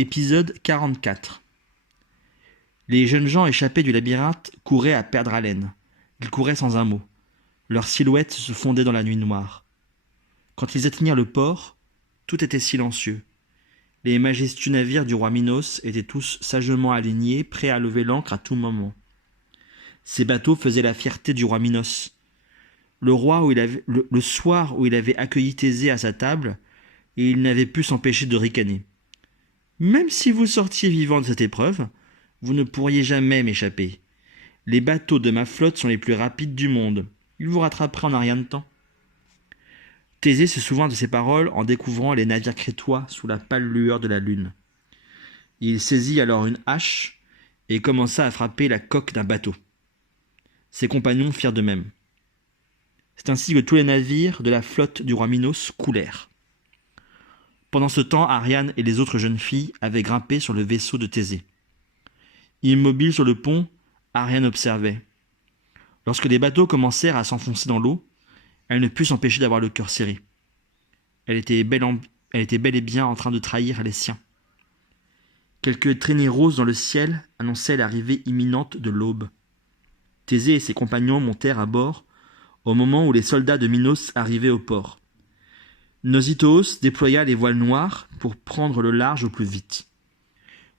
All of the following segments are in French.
Épisode 44. Les jeunes gens échappés du labyrinthe couraient à perdre haleine. Ils couraient sans un mot. Leurs silhouettes se fondaient dans la nuit noire. Quand ils atteignirent le port, tout était silencieux. Les majestueux navires du roi Minos étaient tous sagement alignés, prêts à lever l'ancre à tout moment. Ces bateaux faisaient la fierté du roi Minos. Le soir où il avait accueilli Thésée à sa table, et il n'avait pu s'empêcher de ricaner. Même si vous sortiez vivant de cette épreuve, vous ne pourriez jamais m'échapper. Les bateaux de ma flotte sont les plus rapides du monde. Ils vous rattraperaient en un rien de temps. Thésée se souvint de ces paroles en découvrant les navires crétois sous la pâle lueur de la lune. Il saisit alors une hache et commença à frapper la coque d'un bateau. Ses compagnons firent de même. C'est ainsi que tous les navires de la flotte du roi Minos coulèrent. Pendant ce temps, Ariane et les autres jeunes filles avaient grimpé sur le vaisseau de Thésée. Immobile sur le pont, Ariane observait. Lorsque les bateaux commencèrent à s'enfoncer dans l'eau, elle ne put s'empêcher d'avoir le cœur serré. Elle était bel et bien en train de trahir les siens. Quelques traînées roses dans le ciel annonçaient l'arrivée imminente de l'aube. Thésée et ses compagnons montèrent à bord au moment où les soldats de Minos arrivaient au port. Nausithoos déploya les voiles noires pour prendre le large au plus vite.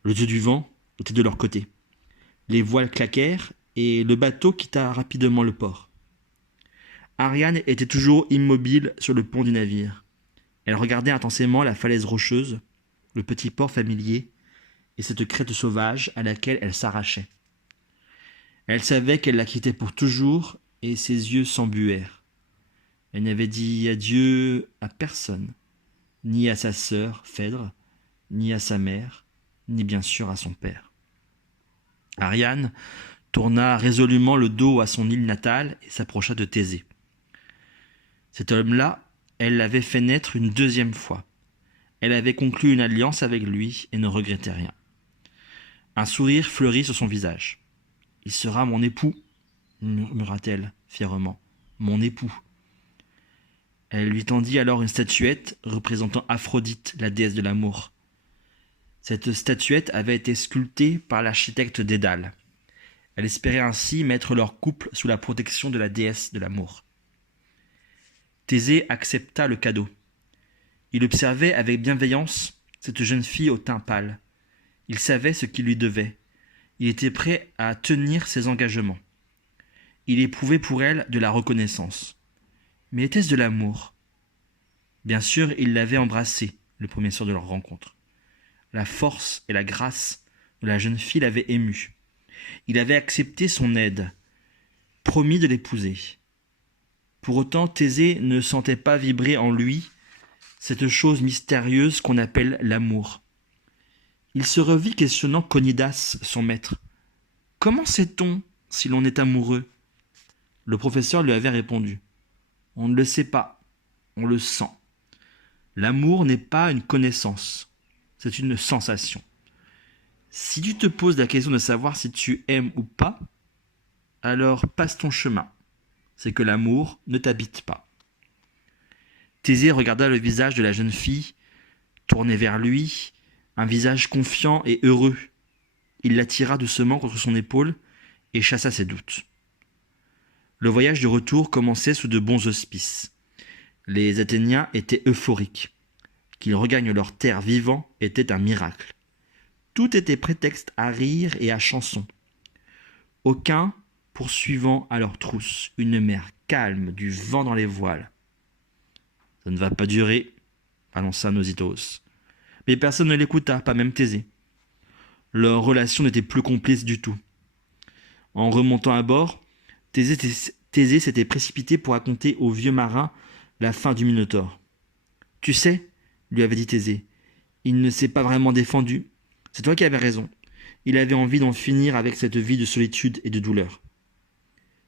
Le dieu du vent était de leur côté. Les voiles claquèrent et le bateau quitta rapidement le port. Ariane était toujours immobile sur le pont du navire. Elle regardait intensément la falaise rocheuse, le petit port familier et cette crête sauvage à laquelle elle s'arrachait. Elle savait qu'elle la quittait pour toujours et ses yeux s'embuèrent. Elle n'avait dit adieu à personne, ni à sa sœur Phèdre, ni à sa mère, ni bien sûr à son père. Ariane tourna résolument le dos à son île natale et s'approcha de Thésée. Cet homme-là, elle l'avait fait naître une deuxième fois. Elle avait conclu une alliance avec lui et ne regrettait rien. Un sourire fleurit sur son visage. « Il sera mon époux » murmura-t-elle fièrement. « Mon époux » Elle lui tendit alors une statuette représentant Aphrodite, la déesse de l'amour. Cette statuette avait été sculptée par l'architecte Dédale. Elle espérait ainsi mettre leur couple sous la protection de la déesse de l'amour. Thésée accepta le cadeau. Il observait avec bienveillance cette jeune fille au teint pâle. Il savait ce qu'il lui devait. Il était prêt à tenir ses engagements. Il éprouvait pour elle de la reconnaissance. Mais était-ce de l'amour ? Bien sûr, il l'avait embrassée le premier soir de leur rencontre. La force et la grâce de la jeune fille l'avaient ému. Il avait accepté son aide, promis de l'épouser. Pour autant, Thésée ne sentait pas vibrer en lui cette chose mystérieuse qu'on appelle l'amour. Il se revit questionnant Conidas, son maître. « Comment sait-on si l'on est amoureux ?» Le professeur lui avait répondu. « On ne le sait pas, on le sent. L'amour n'est pas une connaissance, c'est une sensation. Si tu te poses la question de savoir si tu aimes ou pas, alors passe ton chemin. C'est que l'amour ne t'habite pas. » Thésée regarda le visage de la jeune fille, tourné vers lui, un visage confiant et heureux. Il l'attira doucement contre son épaule et chassa ses doutes. Le voyage du retour commençait sous de bons auspices. Les Athéniens étaient euphoriques. Qu'ils regagnent leur terre vivants était un miracle. Tout était prétexte à rire et à chanson. Aucun poursuivant à leur trousse une mer calme, du vent dans les voiles. « Ça ne va pas durer » annonça Nausithoos. Mais personne ne l'écouta, pas même Thésée. Leur relation n'était plus complice du tout. En remontant à bord, Thésée s'était précipité pour raconter au vieux marin la fin du Minotaure. « Tu sais, » lui avait dit Thésée, « il ne s'est pas vraiment défendu. C'est toi qui avais raison. Il avait envie d'en finir avec cette vie de solitude et de douleur. »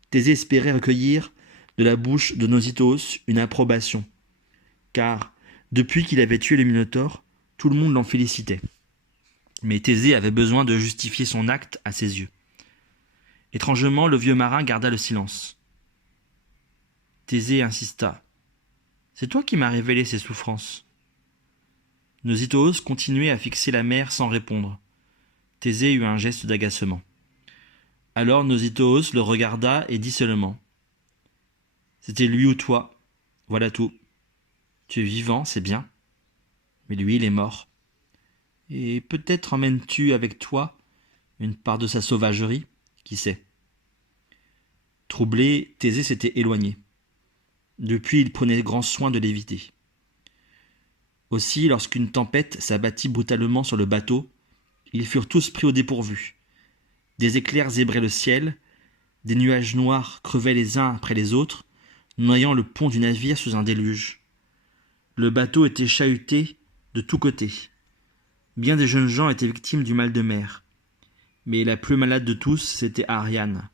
Thésée espérait recueillir de la bouche de Nausithoos une approbation, car depuis qu'il avait tué le Minotaure, tout le monde l'en félicitait. Mais Thésée avait besoin de justifier son acte à ses yeux. Étrangement, le vieux marin garda le silence. Thésée insista. « C'est toi qui m'as révélé ces souffrances. » Nosithoos continuait à fixer la mer sans répondre. Thésée eut un geste d'agacement. Alors Nosithoos le regarda et dit seulement « C'était lui ou toi, voilà tout. Tu es vivant, c'est bien, mais lui, il est mort. Et peut-être emmènes-tu avec toi une part de sa sauvagerie, qui sait ?» Troublé, Thésée s'était éloigné. Depuis, il prenait grand soin de l'éviter. Aussi, lorsqu'une tempête s'abattit brutalement sur le bateau, ils furent tous pris au dépourvu. Des éclairs zébraient le ciel, des nuages noirs crevaient les uns après les autres, noyant le pont du navire sous un déluge. Le bateau était chahuté de tous côtés. Bien des jeunes gens étaient victimes du mal de mer. Mais la plus malade de tous, c'était Ariane.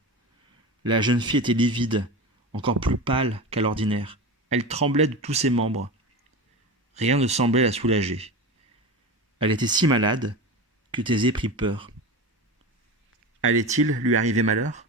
La jeune fille était livide, encore plus pâle qu'à l'ordinaire. Elle tremblait de tous ses membres. Rien ne semblait la soulager. Elle était si malade que Thésée prit peur. Allait-il lui arriver malheur ?